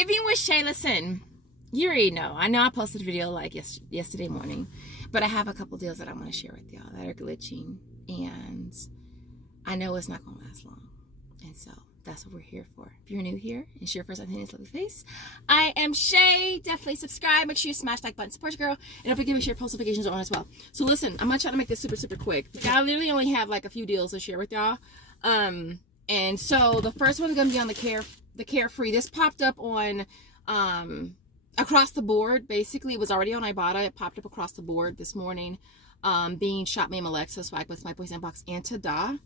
Living with Shay. Listen, you already know. I know I posted a video like yesterday morning, but I have a couple deals that I want to share with y'all that are glitching, and I know it's not going to last long, and so that's what we're here for. If you're new here and it's your first time seeing this lovely face, I am Shay. Definitely subscribe. Make sure you smash that button. Support your girl. And don't forget to make sure post notifications are on as well. So listen, I'm going to try to make this super quick. I literally only have like a few deals to share with y'all. And so the first one's going to be on the Carefree. This popped up on across the board. Basically, it was already on Ibotta. It popped up across the board this morning. Being Shop Ma'am Alexa, Swagbucks, My Boys Inbox, and Tada.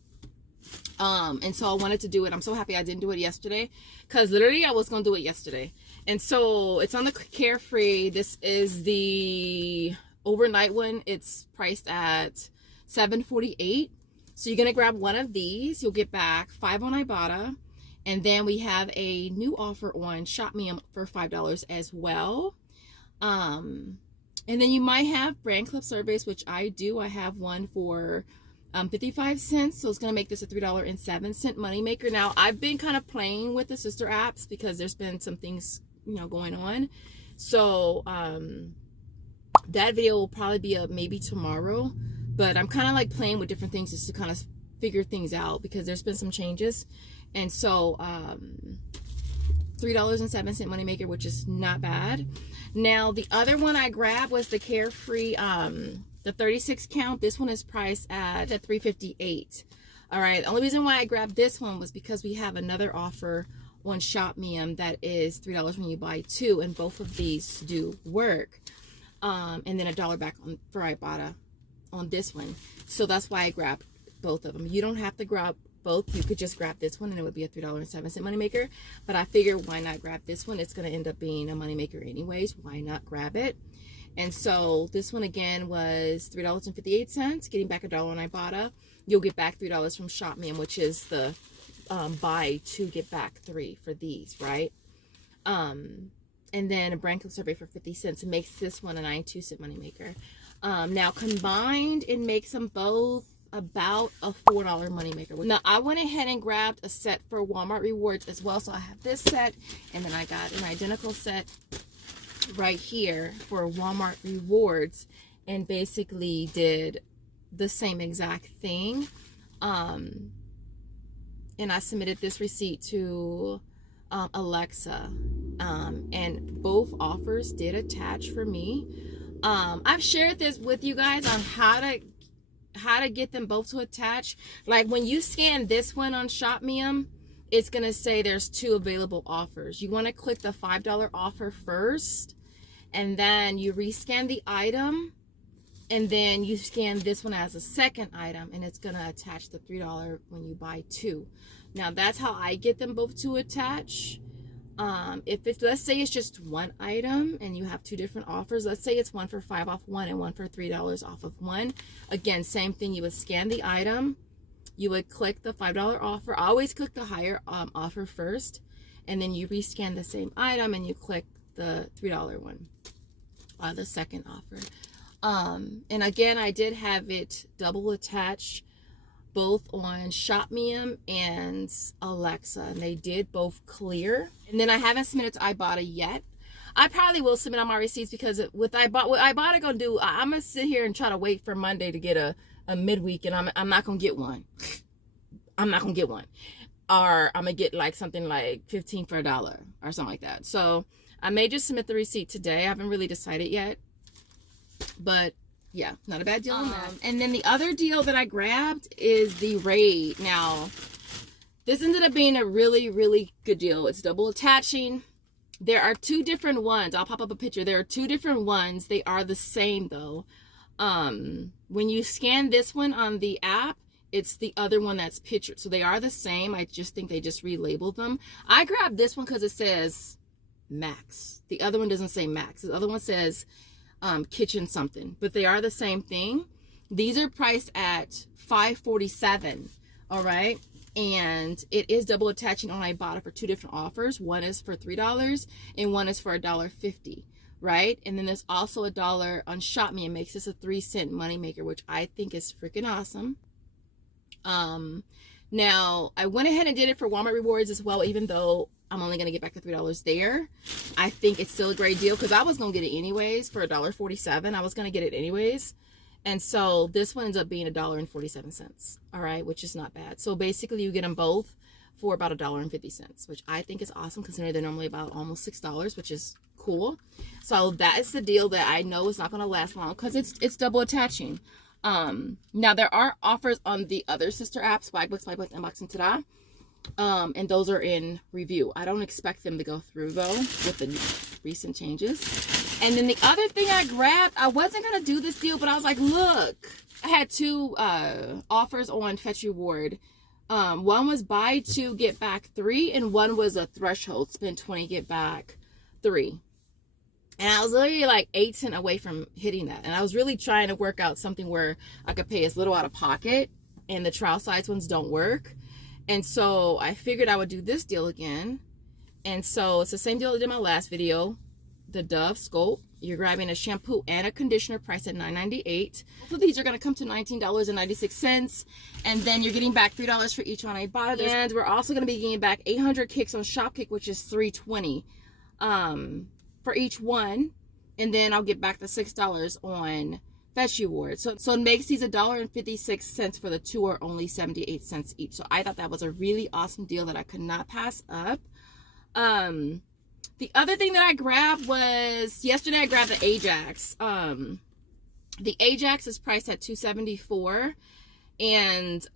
And so I wanted to do it. I'm so happy I didn't do it yesterday, because literally I was going to do it yesterday. And so it's on the Carefree. This is the overnight one. It's priced at $7.48. So you're going to grab one of these. You'll get back 5 on Ibotta. And then we have a new offer on Shop Me for $5 as well. And then you might have brand clip surveys, which I do. I have one for 55 cents. So it's going to make this a $3.07 moneymaker. Now, I've been kind of playing with the sister apps because there's been some things, you know, going on. So that video will probably be up maybe tomorrow. But I'm kind of like playing with different things just to kind of figure things out because there's been some changes. And so $3.07 moneymaker, which is not bad. Now, the other one I grabbed was the Carefree, the 36 count. This one is priced at $3.58. All right. The only reason why I grabbed this one was because we have another offer on Shop Me that is $3 when you buy 2, and both of these do work. And then $1 back for Ibotta on this one. So that's why I grabbed both of them. You don't have to grab both. You could just grab this one and it would be a $3.07 moneymaker. But I figured, why not grab this one? It's going to end up being a moneymaker anyways. Why not grab it? And so this one again was $3.58, getting back $1 on Ibotta. You'll get back $3 from Shop Me, which is the buy 2 get back 3 for these, right? And then a brand clip survey for 50 cents. It makes this one a 92-cent moneymaker. Now combined, it makes them both about a $4 moneymaker. Now I went ahead and grabbed a set for Walmart rewards as well. So I have this set, and then I got an identical set right here for Walmart rewards, and basically did the same exact thing. And I submitted this receipt to Alexa, and both offers did attach for me. I've shared this with you guys on how to get them both to attach. Like when you scan this one on Shop Me, it's gonna say there's 2 available offers. You want to click the $5 offer first, and then you rescan the item, and then you scan this one as a second item, and it's gonna attach the $3 when you buy 2. Now that's how I get them both to attach. If it's, let's say it's just one item and you have 2 different offers, let's say it's one for 5 off one and one for $3 off of one. Again, same thing. You would scan the item, you would click the $5 offer. I always click the higher offer first, and then you rescan the same item and you click the $3 one, the second offer. And again, I did have it double attached both on Shop Me and Alexa, and they did both clear. And then I haven't submitted to Ibotta yet. I probably will submit on my receipts, because with Ibotta gonna do, I'm gonna sit here and try to wait for Monday to get a midweek, and I'm not gonna get one. I'm not gonna get one, or I'm gonna get like something like 15 for $1 or something like that. So I may just submit the receipt today. I haven't really decided yet, but yeah, not a bad deal on that. And then the other deal that I grabbed is the Raid. Now, this ended up being a really good deal. It's double attaching. There are 2 different ones. I'll pop up a picture. There are 2 different ones. They are the same though. When you scan this one on the app, it's the other one that's pictured. So they are the same. I just think they just relabeled them. I grabbed this one because it says Max. The other one doesn't say Max. The other one says kitchen something, but they are the same thing. These are priced at $5.47. All right, and it is double attaching on Ibotta for 2 different offers. One is for $3 and one is for $1.50, right? And then there's also $1 on Shop Me, and makes this a 3-cent moneymaker, which I think is freaking awesome. Now I went ahead and did it for Walmart rewards as well, even though I'm only going to get back the $3 there. I think it's still a great deal because I was going to get it anyways for $1.47. I was going to get it anyways. And so this one ends up being $1.47. All right, which is not bad. So basically you get them both for about $1.50, which I think is awesome considering they're normally about almost $6, which is cool. So that is the deal that I know is not going to last long because it's double attaching. Now there are offers on the other sister apps, Swagbucks, Unboxing, Ta-da. And those are in review. I don't expect them to go through though with the recent changes. And then the other thing I grabbed, I wasn't gonna do this deal, but I was like, look, I had two offers on Fetch Reward. One was buy 2 get back 3, and one was a threshold, spend 20 get back 3. And I was literally like 8 cents away from hitting that. And I was really trying to work out something where I could pay as little out of pocket, and the trial size ones don't work. And so I figured I would do this deal again. And so it's the same deal I did in my last video. The Dove Scope. You're grabbing a shampoo and a conditioner priced at $9.98. Both of these are going to come to $19.96. And then you're getting back $3 for each on Ibotta. And we're also going to be getting back 800 kicks on Shopkick, which is $3.20 for each one. And then I'll get back the $6 on Fetch Reward. So it makes these $1.56 for the 2, or only 78 cents each. So I thought that was a really awesome deal that I could not pass up. The other thing that I grabbed was, yesterday I grabbed the Ajax. The Ajax is priced at $2.74, and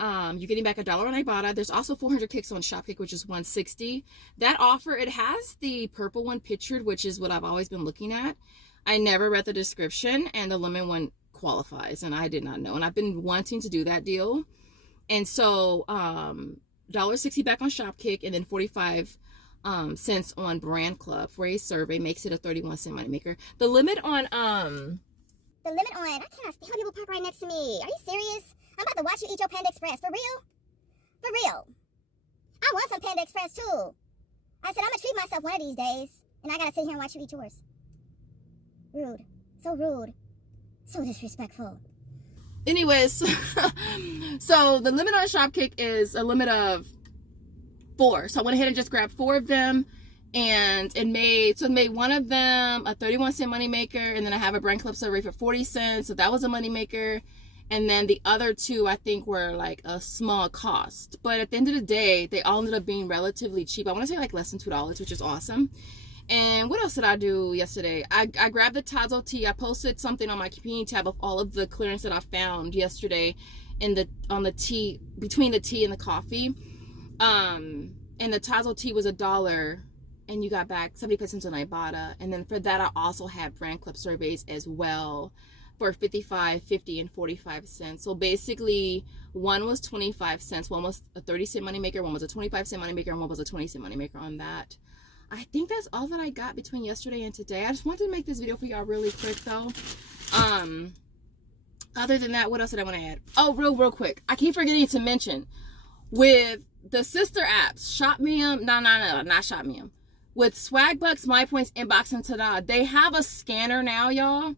you're getting back $1 on Ibotta. There's also 400 kicks on Shopkick, which is $1.60. That offer, it has the purple one pictured, which is what I've always been looking at. I never read the description, and the lemon one qualifies, and I did not know. And I've been wanting to do that deal. And so $1.60 back on Shopkick, and then 45 cents on Brand Club for a survey makes it a 31-cent money maker. The limit on I cannot stand when people park right next to me. Are you serious? I'm about to watch you eat your Panda Express. For real? For real. I want some Panda Express too. I said I'm gonna treat myself one of these days, and I gotta sit here and watch you eat yours. Rude. So rude. So disrespectful. Anyways, so the limit on Shopkick is a limit of 4. So I went ahead and just grabbed 4 of them, and it made one of them a 31-cent moneymaker, and then I have a Brand Club survey for 40 cents, so that was a moneymaker. And then the other 2 I think were like a small cost, but at the end of the day they all ended up being relatively cheap. I want to say like less than $2, which is awesome. And what else did I do yesterday? I grabbed the Tazo tea. I posted something on my community tab of all of the clearance that I found yesterday on the tea, between the tea and the coffee. And the Tazo tea was $1, and you got back 70 cents on Ibotta. And then for that, I also had Brand Club surveys as well for 55, 50, and 45 cents. So basically, one was 25 cents, one was a 30-cent moneymaker, one was a 25-cent moneymaker, and one was a 20-cent moneymaker on that. I think that's all that I got between yesterday and today. I just wanted to make this video for y'all really quick though. Other than that, what else did I want to add? Oh, real quick. I keep forgetting to mention, with the sister apps, ShopMium, not ShopMium. With Swagbucks, MyPoints, Inbox, and Ta-da, they have a scanner now, y'all.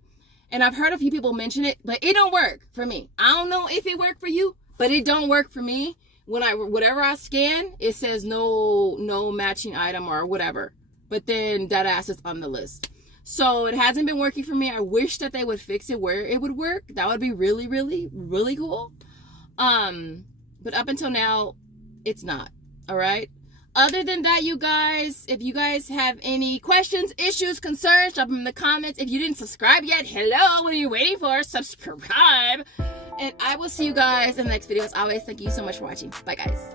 And I've heard a few people mention it, but it don't work for me. I don't know if it worked for you, but it don't work for me. Whatever I scan, it says no matching item or whatever. But then that ass is on the list. So it hasn't been working for me. I wish that they would fix it where it would work. That would be really, really, really cool. But up until now, it's not. All right. Other than that, you guys, if you guys have any questions, issues, concerns, drop them in the comments. If you didn't subscribe yet, hello, what are you waiting for? Subscribe. And I will see you guys in the next video. As always, thank you so much for watching. Bye, guys.